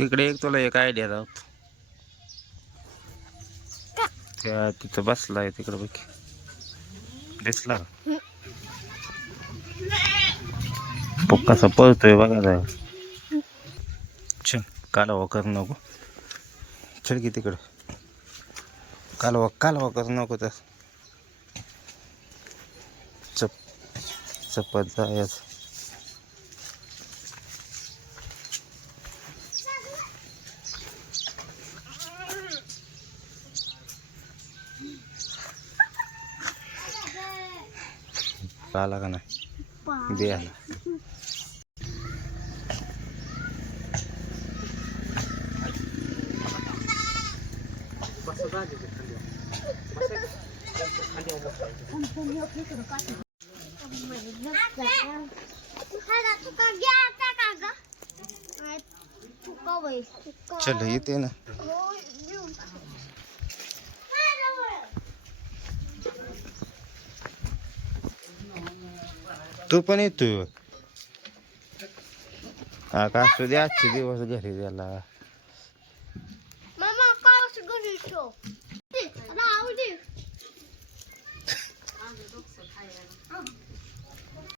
इकडे एक तुला एक आयडिया राहत त्या तिथं बसलाय तिकडे बघ. दिसला. कसा पळतोय बघा जरा. चल कालवा कर नको. चल की तिकडं. कालवा कालवा कर नको तर. चप चपत जायचं. आला का नाही? दे आला चल येते ना. તું પણ તું. હા કાશ સુધી આજ છે દિવસ ઘરે ગયેલા મામા કાશ ઘરે છો. આવડી